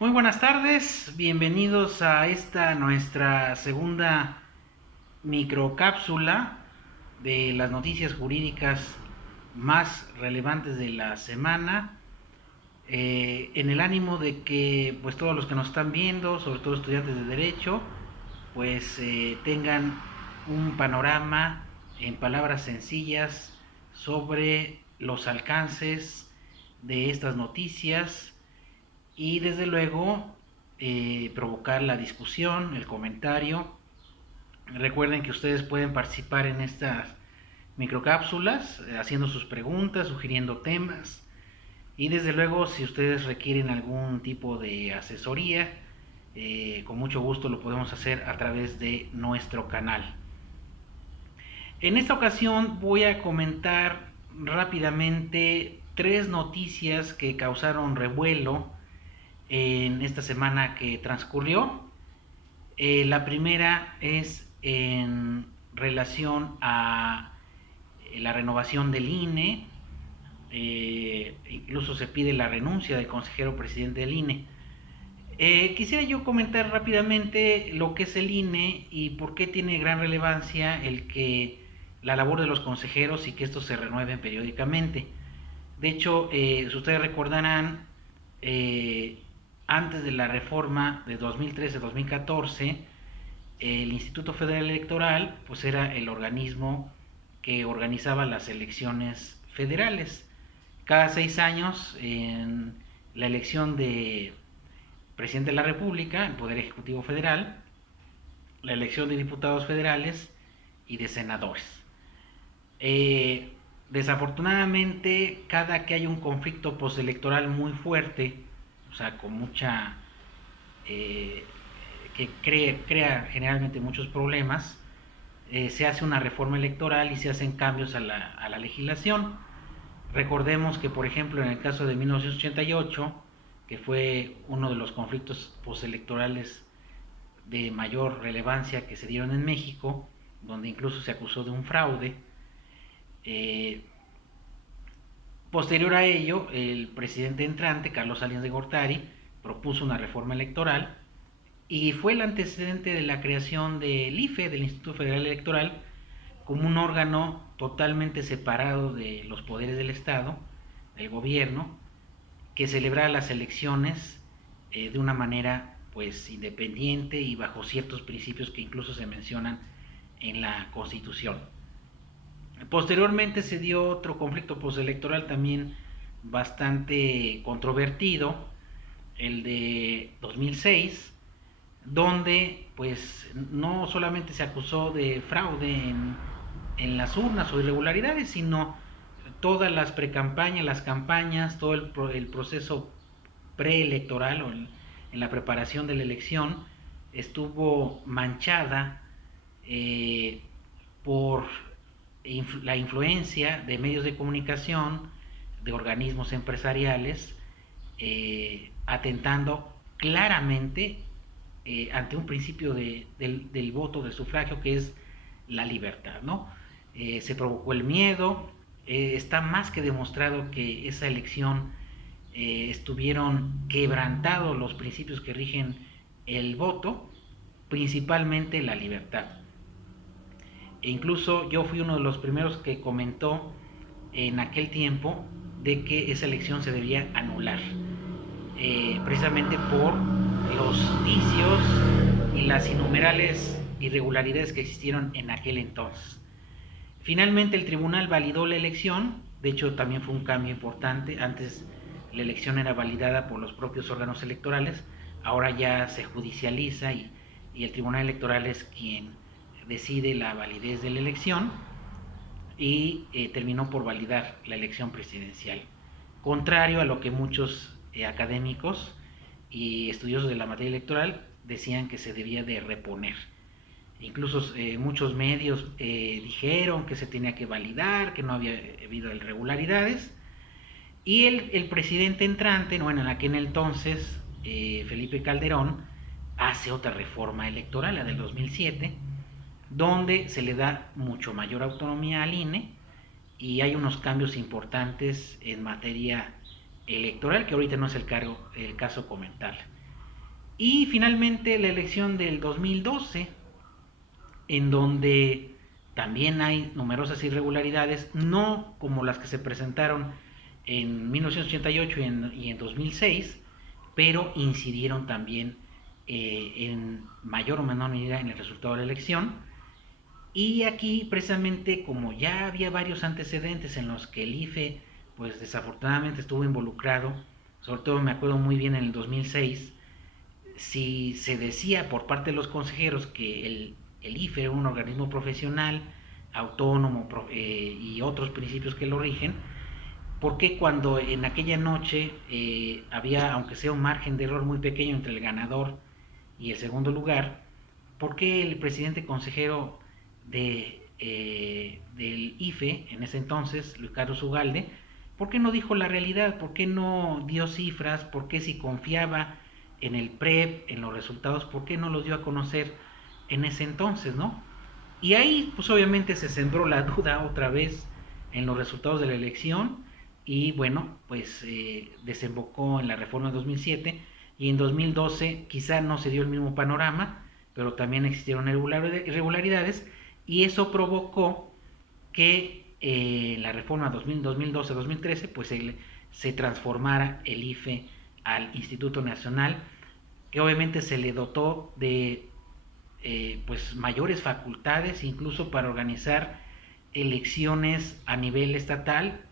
Muy buenas tardes, bienvenidos a esta nuestra segunda microcápsula de las noticias jurídicas más relevantes de la semana, en el ánimo de que pues todos los que nos están viendo, sobre todo estudiantes de derecho, pues tengan un panorama en palabras sencillas sobre los alcances de estas noticias y desde luego provocar la discusión, el comentario. Recuerden que ustedes pueden participar en estas microcápsulas haciendo sus preguntas, sugiriendo temas y desde luego si ustedes requieren algún tipo de asesoría, con mucho gusto lo podemos hacer a través de nuestro canal. En esta ocasión voy a comentar rápidamente tres noticias que causaron revuelo en esta semana que transcurrió. La primera es en relación a la renovación del INE. Incluso se pide la renuncia del consejero presidente del INE. Quisiera yo comentar rápidamente lo que es el INE y por qué tiene gran relevancia el que la labor de los consejeros y que estos se renueven periódicamente. De hecho, si ustedes recordarán, antes de la reforma de 2013-2014, el Instituto Federal Electoral pues era el organismo que organizaba las elecciones federales. Cada 6 años, en la elección de presidente de la República, el Poder Ejecutivo Federal, la elección de diputados federales y de senadores. Desafortunadamente, cada que hay un conflicto postelectoral muy fuerte, o sea, con mucha que crea generalmente muchos problemas, se hace una reforma electoral y se hacen cambios a la legislación. Recordemos que, por ejemplo, en el caso de 1988, que fue uno de los conflictos postelectorales de mayor relevancia que se dieron en México, donde incluso se acusó de un fraude, eh, posterior a ello, el presidente entrante, Carlos Salinas de Gortari, propuso una reforma electoral y fue el antecedente de la creación del IFE, del Instituto Federal Electoral, como un órgano totalmente separado de los poderes del Estado, del gobierno, que celebrara las elecciones de una manera pues independiente y bajo ciertos principios que incluso se mencionan en la Constitución. Posteriormente se dio otro conflicto postelectoral también bastante controvertido, el de 2006, donde pues no solamente se acusó de fraude en las urnas o irregularidades, sino todas las precampañas, las campañas, todo el proceso preelectoral o en la preparación de la elección estuvo manchada por la influencia de medios de comunicación, de organismos empresariales, atentando claramente ante un principio del voto de sufragio que es la libertad, ¿no? Se provocó el miedo, está más que demostrado que esa elección estuvieron quebrantados los principios que rigen el voto, principalmente la libertad. E incluso yo fui uno de los primeros que comentó en aquel tiempo de que esa elección se debía anular, precisamente por los vicios y las innumerables irregularidades que existieron en aquel entonces. Finalmente el tribunal validó la elección, de hecho también fue un cambio importante. Antes la elección era validada por los propios órganos electorales, ahora ya se judicializa y el tribunal electoral es quien decide la validez de la elección y terminó por validar la elección presidencial, contrario a lo que muchos académicos y estudiosos de la materia electoral decían que se debía de reponer. Incluso muchos medios dijeron que se tenía que validar, que no había habido irregularidades. Y el presidente entrante, bueno, en aquel entonces, Felipe Calderón, hace otra reforma electoral, la del 2007, donde se le da mucho mayor autonomía al INE y hay unos cambios importantes en materia electoral que ahorita no es el caso comentar. Y finalmente la elección del 2012, en donde también hay numerosas irregularidades, no como las que se presentaron en 1988 y en 2006, pero incidieron también en mayor o menor medida en el resultado de la elección. Y aquí precisamente como ya había varios antecedentes en los que el IFE pues desafortunadamente estuvo involucrado, sobre todo me acuerdo muy bien en el 2006, si se decía por parte de los consejeros que el IFE era un organismo profesional, autónomo y otros principios que lo rigen, ¿por qué cuando en aquella noche había, aunque sea un margen de error muy pequeño entre el ganador y el segundo lugar, por qué el presidente consejero del IFE, en ese entonces, Luis Carlos Ugalde, por qué no dijo la realidad? ¿Por qué no dio cifras? ¿Por qué si confiaba en el PREP, en los resultados, por qué no los dio a conocer en ese entonces, no? Y ahí, pues obviamente se sembró la duda otra vez en los resultados de la elección y bueno, pues desembocó en la reforma de 2007 y en 2012 quizá no se dio el mismo panorama, pero también existieron irregularidades y eso provocó que la reforma 2012-2013 pues se transformara el IFE al Instituto Nacional, que obviamente se le dotó de pues mayores facultades incluso para organizar elecciones a nivel estatal,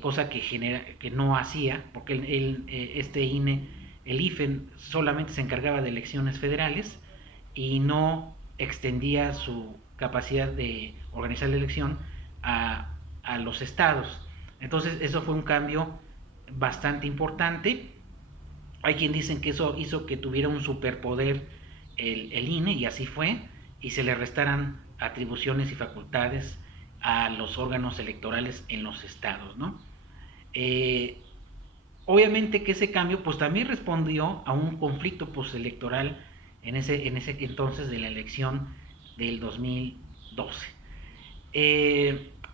cosa que no hacía, porque este INE, el IFE solamente se encargaba de elecciones federales y no extendía su capacidad de organizar la elección a los estados. Entonces eso fue un cambio bastante importante. Hay quien dicen que eso hizo que tuviera un superpoder el INE, y así fue, y se le restaran atribuciones y facultades a los órganos electorales en los estados, ¿no? Eh, Obviamente que ese cambio pues también respondió a un conflicto postelectoral en ese entonces de la elección del 2012.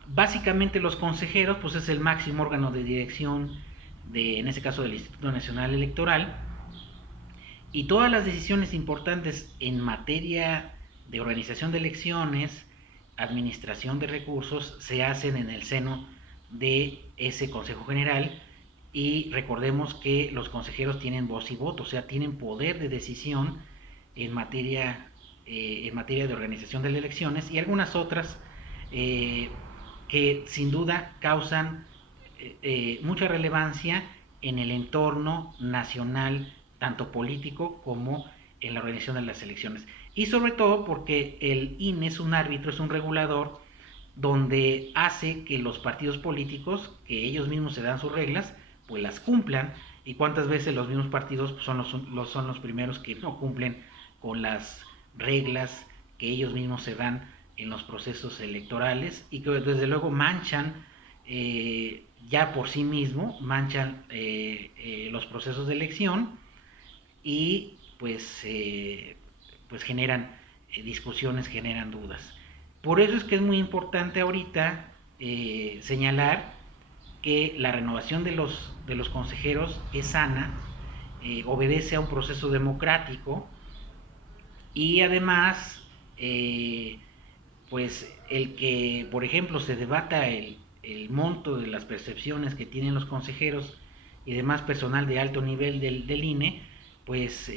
Básicamente los consejeros pues es el máximo órgano de dirección en ese caso del Instituto Nacional Electoral, y todas las decisiones importantes en materia de organización de elecciones, administración de recursos, se hacen en el seno de ese Consejo General. Y recordemos que los consejeros tienen voz y voto, o sea, tienen poder de decisión en materia de organización de las elecciones y algunas otras que sin duda causan mucha relevancia en el entorno nacional, tanto político como en la organización de las elecciones. Y sobre todo porque el INE es un árbitro, es un regulador, donde hace que los partidos políticos, que ellos mismos se dan sus reglas, pues las cumplan. Y cuántas veces los mismos partidos son los primeros que no cumplen con las reglas que ellos mismos se dan en los procesos electorales y que desde luego manchan ya por sí mismo, manchan los procesos de elección y pues generan discusiones, generan dudas. Por eso es que es muy importante ahorita señalar que la renovación de los consejeros es sana, obedece a un proceso democrático y además pues el que por ejemplo se debata el monto de las percepciones que tienen los consejeros y demás personal de alto nivel del INE, pues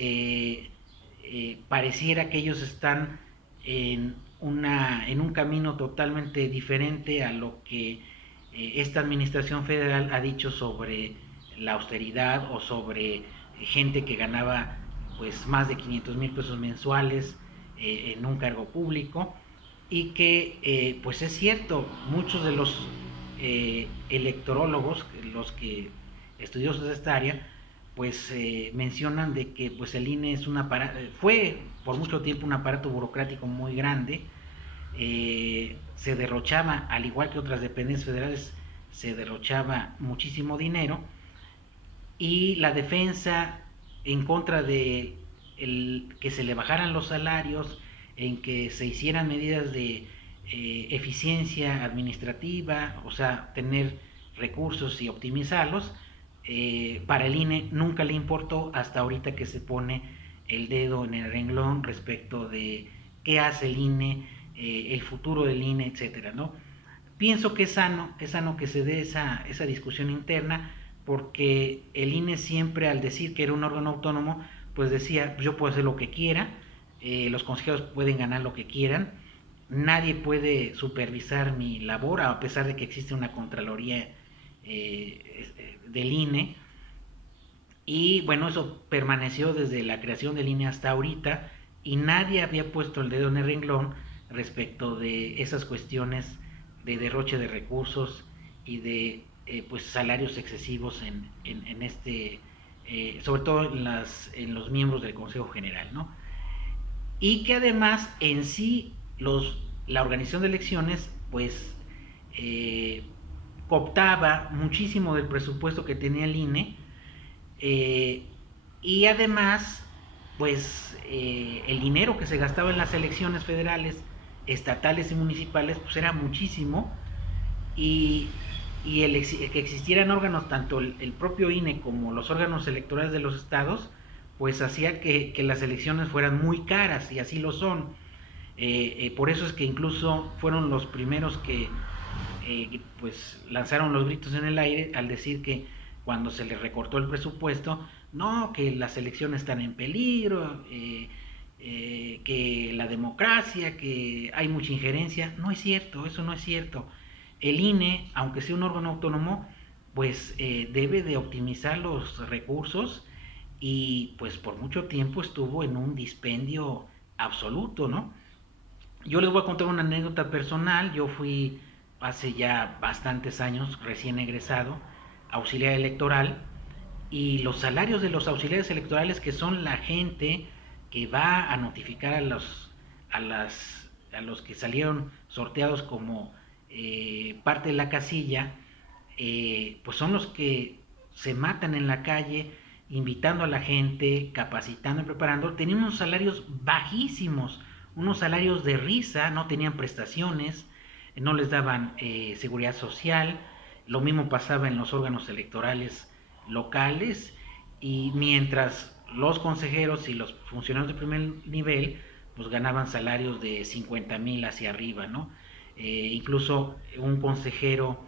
pareciera que ellos están en un camino totalmente diferente a lo que esta administración federal ha dicho sobre la austeridad o sobre gente que ganaba pues más de 500,000 pesos mensuales en un cargo público, y que pues es cierto, muchos de los electorólogos, los que estudiosos de esta área, pues mencionan de que pues el INE fue por mucho tiempo un aparato burocrático muy grande. Se derrochaba, al igual que otras dependencias federales, se derrochaba muchísimo dinero, y la defensa en contra de que se le bajaran los salarios, en que se hicieran medidas de eficiencia administrativa, o sea, tener recursos y optimizarlos, para el INE nunca le importó hasta ahorita que se pone el dedo en el renglón respecto de qué hace el INE, el futuro del INE, etcétera, ¿no? Pienso que es sano que se dé esa discusión interna, porque el INE siempre, al decir que era un órgano autónomo, pues decía, yo puedo hacer lo que quiera, los consejeros pueden ganar lo que quieran, nadie puede supervisar mi labor, a pesar de que existe una Contraloría del INE. Y bueno, eso permaneció desde la creación del INE hasta ahorita, y nadie había puesto el dedo en el renglón respecto de esas cuestiones de derroche de recursos y de pues salarios excesivos en este, sobre todo en los miembros del Consejo General, ¿no? Y que además en sí la organización de elecciones pues eh, cooptaba muchísimo del presupuesto que tenía el INE, eh, y además pues el dinero que se gastaba en las elecciones federales, estatales y municipales pues era muchísimo, y, que existieran órganos, tanto el propio INE como los órganos electorales de los estados, pues hacía que las elecciones fueran muy caras, y así lo son. Por eso es que incluso fueron los primeros que pues lanzaron los gritos en el aire al decir que cuando se les recortó el presupuesto, no, que las elecciones están en peligro, que la democracia, que hay mucha injerencia. No es cierto, eso no es cierto. El INE, aunque sea un órgano autónomo, pues debe de optimizar los recursos, y pues por mucho tiempo estuvo en un dispendio absoluto, ¿no? Yo les voy a contar una anécdota personal. Yo fui hace ya bastantes años, recién egresado, auxiliar electoral, y los salarios de los auxiliares electorales, que son la gente que va a notificar a los que salieron sorteados como parte de la casilla, pues son los que se matan en la calle, invitando a la gente, capacitando y preparando. Tenían unos salarios bajísimos, unos salarios de risa, no tenían prestaciones, no les daban seguridad social. Lo mismo pasaba en los órganos electorales locales, y mientras los consejeros y los funcionarios de primer nivel pues ganaban salarios de 50,000 hacia arriba, ¿no? Incluso un consejero,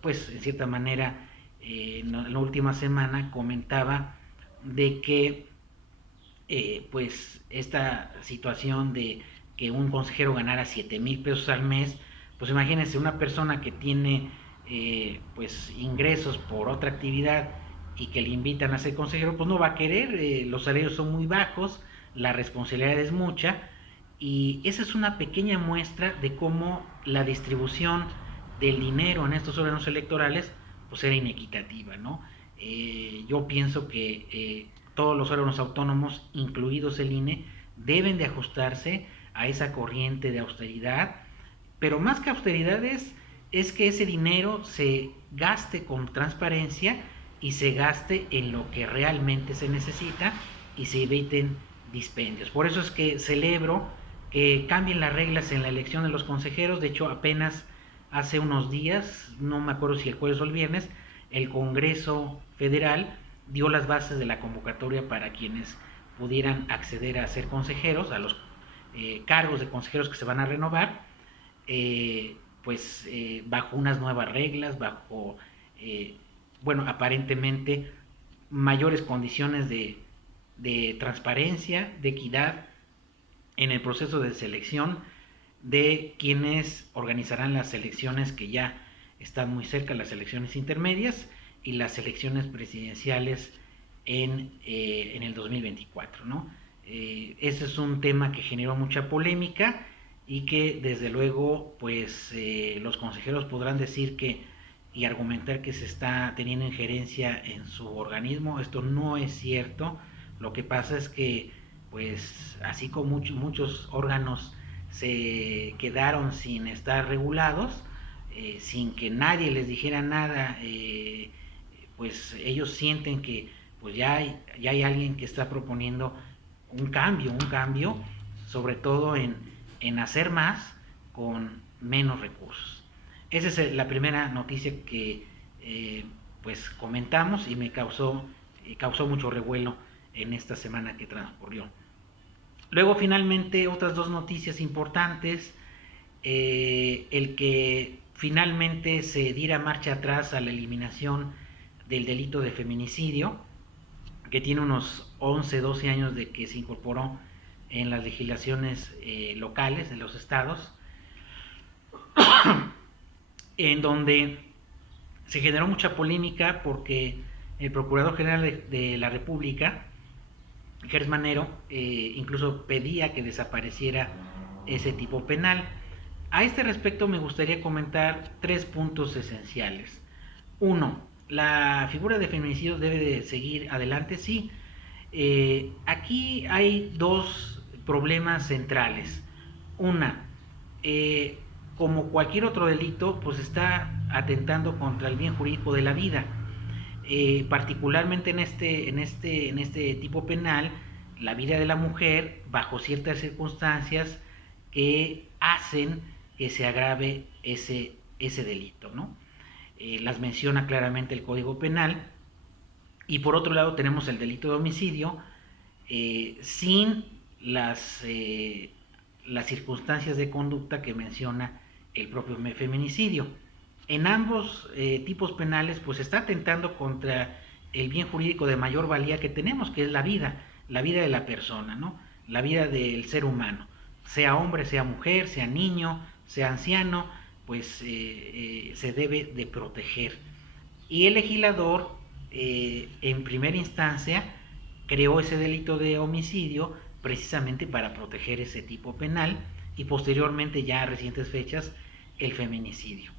pues en cierta manera, en la última semana comentaba de que pues esta situación de que un consejero ganara 7,000 pesos al mes, pues imagínense una persona que tiene pues ingresos por otra actividad y que le invitan a ser consejero, pues no va a querer, los salarios son muy bajos, la responsabilidad es mucha, y esa es una pequeña muestra de cómo la distribución del dinero en estos órganos electorales pues era inequitativa, ¿no? Yo pienso que todos los órganos autónomos, incluidos el INE, deben de ajustarse a esa corriente de austeridad, pero más que austeridad es que ese dinero se gaste con transparencia y se gaste en lo que realmente se necesita, y se eviten dispendios. Por eso es que celebro que cambien las reglas en la elección de los consejeros. De hecho, apenas hace unos días, no me acuerdo si el jueves o el viernes, el Congreso Federal dio las bases de la convocatoria para quienes pudieran acceder a ser consejeros, a los cargos de consejeros que se van a renovar, bajo unas nuevas reglas, bajo, bueno, aparentemente mayores condiciones de transparencia, de equidad en el proceso de selección de quienes organizarán las elecciones que ya están muy cerca, las elecciones intermedias y las elecciones presidenciales en el 2024, ¿no? Ese es un tema que generó mucha polémica, y que desde luego pues los consejeros podrán decir que y argumentar que se está teniendo injerencia en su organismo. Esto no es cierto. Lo que pasa es que pues así como muchos órganos se quedaron sin estar regulados, sin que nadie les dijera nada, pues ellos sienten que pues ya hay alguien que está proponiendo un cambio, sobre todo en hacer más con menos recursos. Esa es la primera noticia que pues comentamos y causó mucho revuelo en esta semana que transcurrió. Luego finalmente otras dos noticias importantes, el que finalmente se diera marcha atrás a la eliminación del delito de feminicidio, que tiene unos 11, 12 años de que se incorporó en las legislaciones locales de los estados, en donde se generó mucha polémica porque el Procurador General de la República, Gers Manero, incluso pedía que desapareciera ese tipo penal. A este respecto me gustaría comentar tres puntos esenciales. Uno, la figura de feminicidio debe de seguir adelante, sí. Aquí hay dos problemas centrales. Una, como cualquier otro delito, pues está atentando contra el bien jurídico de la vida. Particularmente en este tipo penal, la vida de la mujer bajo ciertas circunstancias que hacen que se agrave ese delito, ¿no? Las menciona claramente el Código Penal. Y por otro lado tenemos el delito de homicidio sin las circunstancias de conducta que menciona el propio feminicidio. En ambos tipos penales pues está atentando contra el bien jurídico de mayor valía que tenemos, que es la vida de la persona, ¿no? La vida del ser humano, sea hombre, sea mujer, sea niño, sea anciano, pues se debe de proteger. Y el legislador, en primera instancia, creó ese delito de homicidio precisamente para proteger ese tipo penal y posteriormente, ya a recientes fechas, el feminicidio.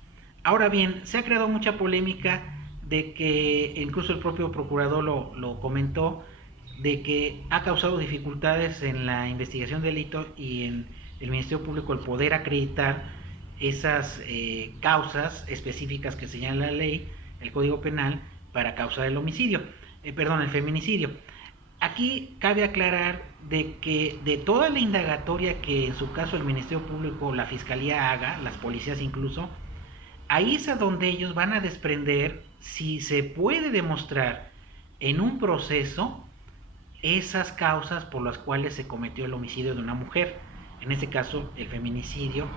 Ahora bien, se ha creado mucha polémica de que incluso el propio procurador lo comentó, de que ha causado dificultades en la investigación del delito y en el Ministerio Público el poder acreditar esas causas específicas que señala la ley, el Código Penal, para causar el homicidio, el feminicidio. Aquí cabe aclarar de que de toda la indagatoria que en su caso el Ministerio Público, la Fiscalía haga, las policías incluso, ahí es a donde ellos van a desprender si se puede demostrar en un proceso esas causas por las cuales se cometió el homicidio de una mujer, en este caso el feminicidio,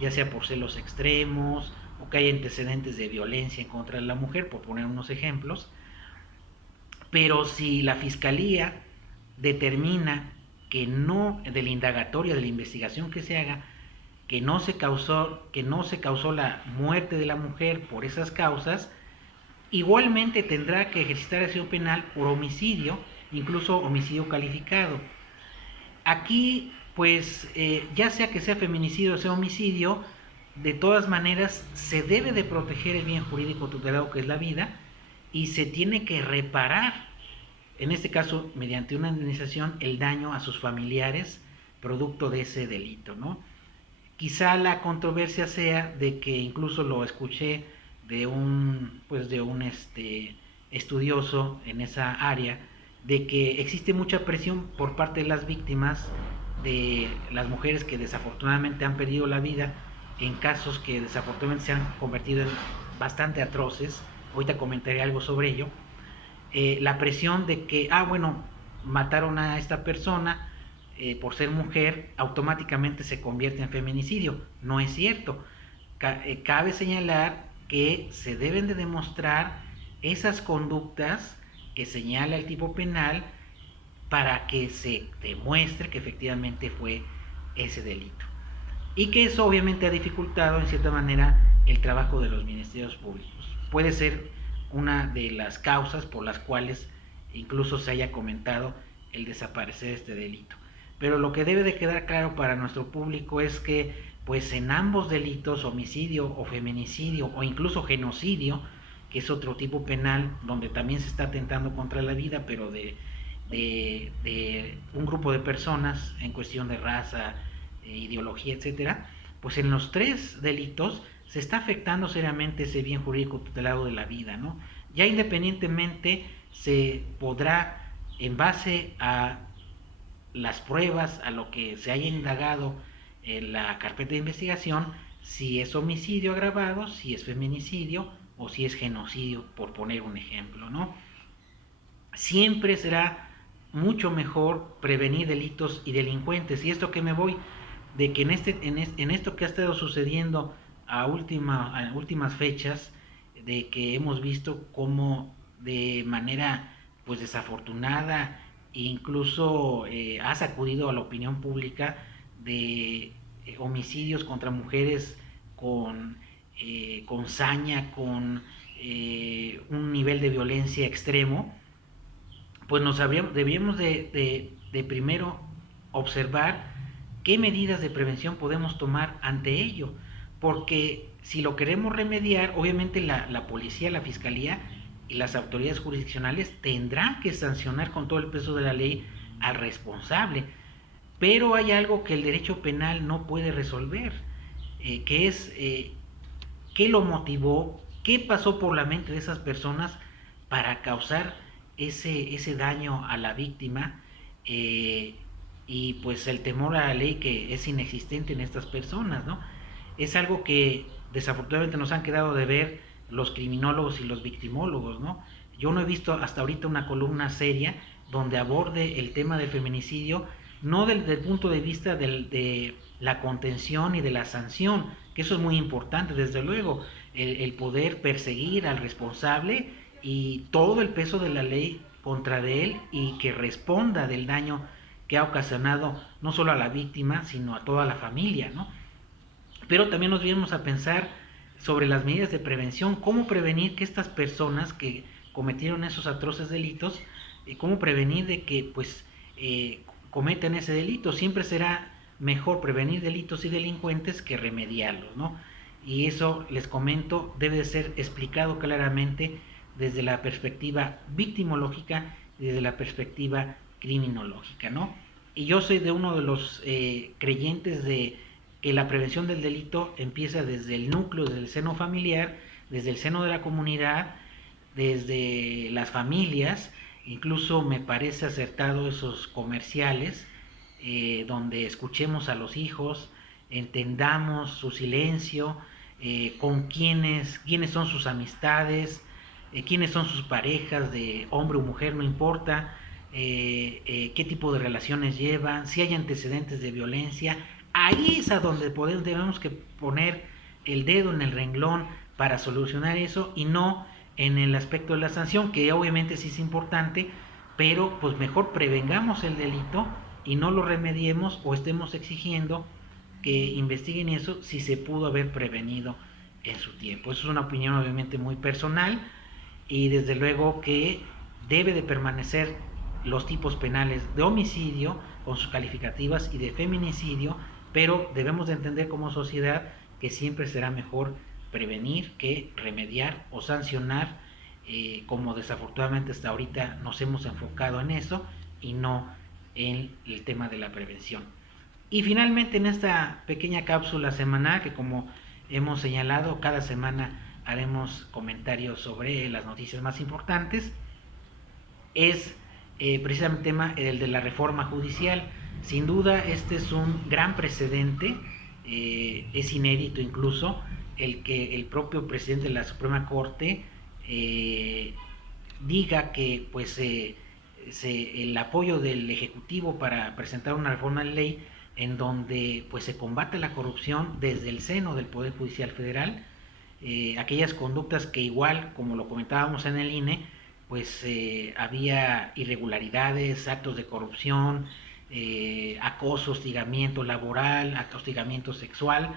ya sea por celos extremos o que hay antecedentes de violencia en contra de la mujer, por poner unos ejemplos. Pero si la fiscalía determina que no, de la indagatoria, de la investigación que se haga, que no se causó la muerte de la mujer por esas causas, igualmente tendrá que ejercitar acción penal por homicidio, incluso homicidio calificado. Aquí, pues, ya sea que sea feminicidio o sea homicidio, de todas maneras se debe de proteger el bien jurídico tutelado que es la vida y se tiene que reparar, en este caso mediante una indemnización, el daño a sus familiares producto de ese delito, ¿no? Quizá la controversia sea de que incluso lo escuché de un estudioso en esa área, de que existe mucha presión por parte de las víctimas, de las mujeres que desafortunadamente han perdido la vida en casos que desafortunadamente se han convertido en bastante atroces. Ahorita comentaré algo sobre ello. La presión de que, bueno, mataron a esta persona por ser mujer, automáticamente se convierte en feminicidio. No es cierto. Cabe señalar que se deben de demostrar esas conductas que señala el tipo penal para que se demuestre que efectivamente fue ese delito. Y que eso obviamente ha dificultado en cierta manera el trabajo de los ministerios públicos. Puede ser una de las causas por las cuales incluso se haya comentado el desaparecer este delito. Pero lo que debe de quedar claro para nuestro público es que pues en ambos delitos, homicidio o feminicidio o incluso genocidio, que es otro tipo penal donde también se está atentando contra la vida, pero de un grupo de personas en cuestión de raza, ideología, etcétera, pues en los tres delitos se está afectando seriamente ese bien jurídico tutelado de la vida, ¿no? Ya independientemente se podrá, en base a las pruebas, a lo que se haya indagado en la carpeta de investigación, si es homicidio agravado, si es feminicidio o si es genocidio, por poner un ejemplo, ¿no? Siempre será mucho mejor prevenir delitos y delincuentes. Y esto que me voy, de que en esto que ha estado sucediendo a últimas fechas, de que hemos visto cómo de manera pues desafortunada incluso ha sacudido a la opinión pública de homicidios contra mujeres con saña, con un nivel de violencia extremo, pues debíamos de primero observar qué medidas de prevención podemos tomar ante ello, porque si lo queremos remediar, obviamente la policía, la fiscalía y las autoridades jurisdiccionales tendrán que sancionar con todo el peso de la ley al responsable, pero hay algo que el derecho penal no puede resolver, que es qué lo motivó, qué pasó por la mente de esas personas para causar ese daño a la víctima, eh, y pues el temor a la ley que es inexistente en estas personas, ¿no? Es algo que desafortunadamente nos han quedado de ver los criminólogos y los victimólogos, ¿no? Yo no he visto hasta ahorita una columna seria donde aborde el tema del feminicidio, no desde el punto de vista de la contención y de la sanción, que eso es muy importante, desde luego, el poder perseguir al responsable y todo el peso de la ley contra de él y que responda del daño que ha ocasionado no solo a la víctima, sino a toda la familia, ¿no? Pero también nos vienes a pensar sobre las medidas de prevención, cómo prevenir que estas personas que cometieron esos atroces delitos, cómo prevenir de que pues cometan ese delito. Siempre será mejor prevenir delitos y delincuentes que remediarlos, ¿no? Y eso, les comento, debe de ser explicado claramente desde la perspectiva victimológica y desde la perspectiva criminológica, ¿no? Y yo soy de uno de los creyentes de que la prevención del delito empieza desde el núcleo, desde el seno familiar, desde el seno de la comunidad, desde las familias. Incluso me parece acertado esos comerciales donde escuchemos a los hijos, entendamos su silencio, con quiénes son sus amistades, quiénes son sus parejas de hombre o mujer, no importa, qué tipo de relaciones llevan, si hay antecedentes de violencia. Ahí es a donde debemos que poner el dedo en el renglón para solucionar eso, y no en el aspecto de la sanción, que obviamente sí es importante, pero pues mejor prevengamos el delito y no lo remediemos o estemos exigiendo que investiguen eso si se pudo haber prevenido en su tiempo. Eso es una opinión obviamente muy personal, y desde luego que debe de permanecer los tipos penales de homicidio con sus calificativas y de feminicidio, pero debemos de entender como sociedad que siempre será mejor prevenir que remediar o sancionar, como desafortunadamente hasta ahorita nos hemos enfocado en eso y no en el tema de la prevención. Y finalmente, en esta pequeña cápsula semanal, que como hemos señalado, cada semana haremos comentarios sobre las noticias más importantes, es precisamente el de la reforma judicial. Sin duda este es un gran precedente, es inédito incluso el que el propio presidente de la Suprema Corte diga que pues el apoyo del Ejecutivo para presentar una reforma de ley en donde pues se combate la corrupción desde el seno del Poder Judicial Federal, aquellas conductas que, igual como lo comentábamos en el INE, pues había irregularidades, actos de corrupción, acoso, hostigamiento laboral, hostigamiento sexual,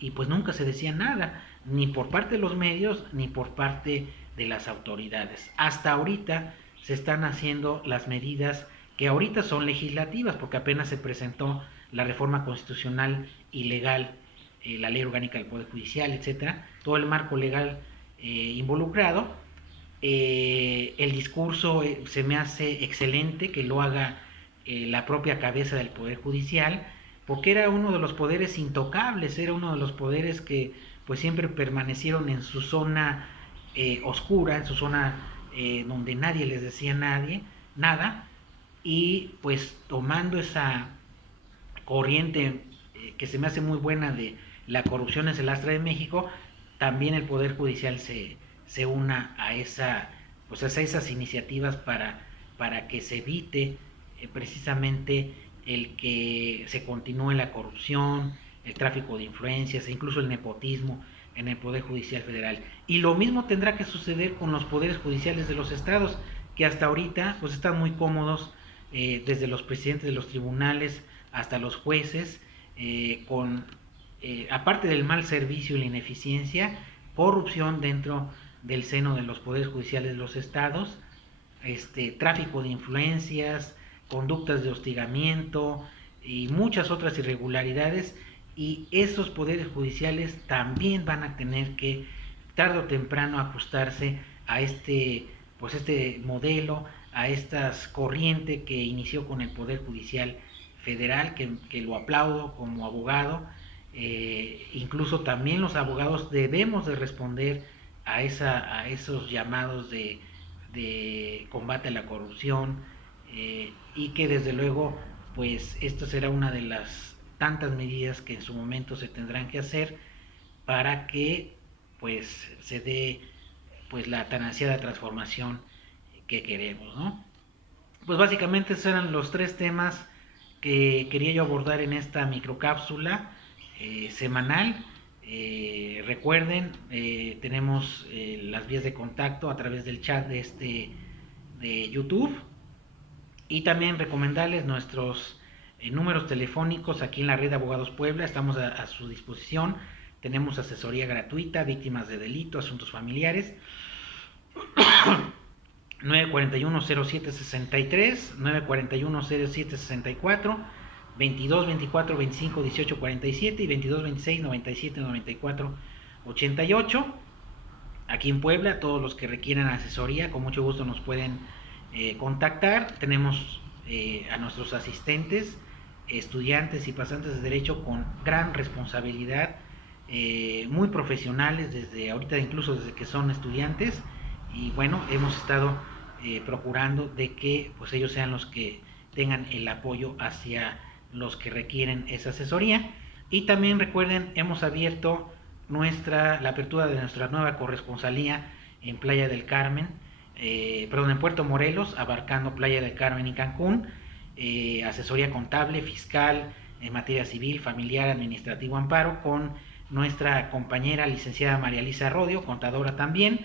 y pues nunca se decía nada, ni por parte de los medios ni por parte de las autoridades. Hasta ahorita se están haciendo las medidas que ahorita son legislativas, porque apenas se presentó la reforma constitucional y legal, la ley orgánica del Poder Judicial, etcétera, todo el marco legal involucrado. El discurso se me hace excelente que lo haga la propia cabeza del Poder Judicial, porque era uno de los poderes intocables, era uno de los poderes que pues siempre permanecieron en su zona oscura, en su zona donde nadie les decía nada, y pues tomando esa corriente que se me hace muy buena de la corrupción es el astra de México, también el Poder Judicial se se una a pues a esas iniciativas para que se evite precisamente el que se continúe la corrupción, el tráfico de influencias e incluso el nepotismo en el Poder Judicial Federal. Y lo mismo tendrá que suceder con los poderes judiciales de los estados, que hasta ahorita pues están muy cómodos, desde los presidentes de los tribunales hasta los jueces, aparte del mal servicio y la ineficiencia, corrupción dentro del seno de los poderes judiciales de los estados, tráfico de influencias, conductas de hostigamiento y muchas otras irregularidades, y esos poderes judiciales también van a tener que tarde o temprano ajustarse a pues este modelo, a esta corriente que inició con el Poder Judicial Federal, que lo aplaudo como abogado. Incluso también los abogados debemos de responder a esos llamados de combate a la corrupción, y que desde luego pues esto será una de las tantas medidas que en su momento se tendrán que hacer para que pues se dé pues la tan ansiada transformación que queremos, ¿no? Pues básicamente esos eran los tres temas que quería yo abordar en esta microcápsula semanal. Recuerden, tenemos las vías de contacto a través del chat de YouTube, y también recomendarles nuestros números telefónicos aquí en la red de Abogados Puebla. Estamos a su disposición. Tenemos asesoría gratuita, víctimas de delito, asuntos familiares. 941-0763, 941-0764, 22 24 25 18 47 y 22 26 97 94 88. Aquí en Puebla, todos los que requieran asesoría, con mucho gusto nos pueden contactar. Tenemos a nuestros asistentes, estudiantes y pasantes de derecho con gran responsabilidad, muy profesionales desde ahorita, incluso desde que son estudiantes, y bueno, hemos estado procurando de que pues ellos sean los que tengan el apoyo hacia los que requieren esa asesoría. Y también recuerden, hemos abierto la apertura de nuestra nueva corresponsalía en Playa del Carmen, en Puerto Morelos, abarcando Playa del Carmen y Cancún. Asesoría contable, fiscal, en materia civil, familiar, administrativo, amparo, con nuestra compañera licenciada María Elisa Rodio, contadora también.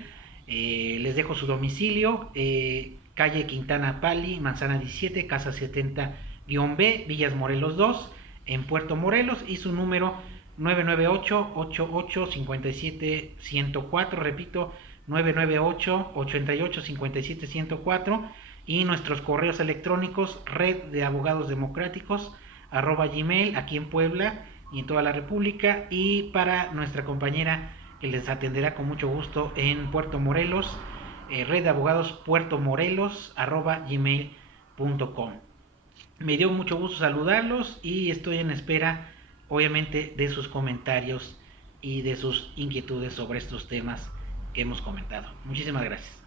Les dejo su domicilio, calle Quintana Pali, manzana 17, casa 70-B, Villas Morelos 2, en Puerto Morelos, y su número 998-88-57-104, repito, 998-88-57-104, y nuestros correos electrónicos, reddeabogadosdemocráticos@gmail, aquí en Puebla y en toda la República, y para nuestra compañera que les atenderá con mucho gusto en Puerto Morelos, reddeabogadospuertomorelos@gmail.com. Me dio mucho gusto saludarlos y estoy en espera, obviamente, de sus comentarios y de sus inquietudes sobre estos temas que hemos comentado. Muchísimas gracias.